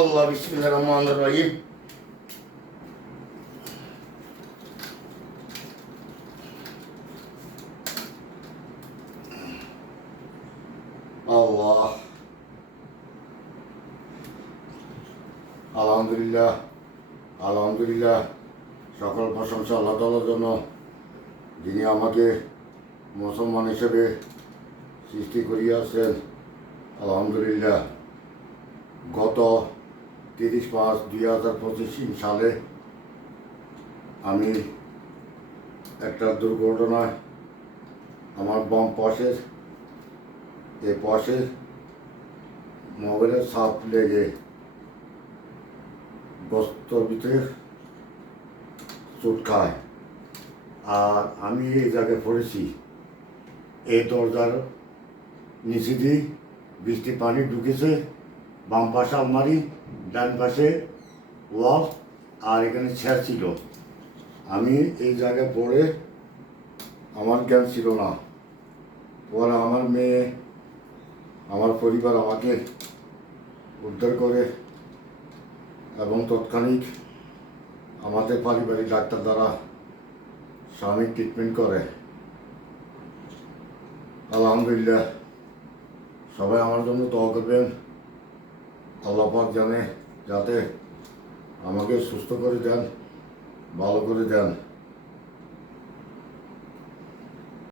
আল্লাহ বিসমিল্লাহির রহমানির রহিম। আল্লাহ, আলহামদুলিল্লাহ, আলহামদুলিল্লাহ। সকল প্রশংসা আল্লাহ তাআলার জন্য, যিনি আমাকে মুসলমান হিসেবে সৃষ্টি করিয়াছেন। আলহামদুলিল্লাহ। গত 30/5/2025 সালে আমি একটা দুর্ঘটনায় আমার বাম পাশের মোবাইলের ছাপ লেগে বস্তুর ভিতরে চোট খায়, আর আমি এই জায়গায় পড়েছি। এই দরজার নিচে দিয়ে বৃষ্টি পানি ঢুকেছে, বাম পাশে আলমারি, ডান পাশে ওয়াল, আর এখানে ছেঁড় ছিল। আমি এই জায়গায় পড়ে আমার জ্ঞান ছিল না। পরে আমার মেয়ে, আমার পরিবার আমাকে উদ্ধার করে এবং তৎক্ষণিক আমাদের পারিবারিক ডাক্তার দ্বারা স্বামীর ট্রিটমেন্ট করে। আলহামদুলিল্লাহ। সবাই আমার জন্য দোয়া করবেন। আল্লাহ পাক জানে যাতে আমাকে সুস্থ করে দেন, ভালো করে দেন।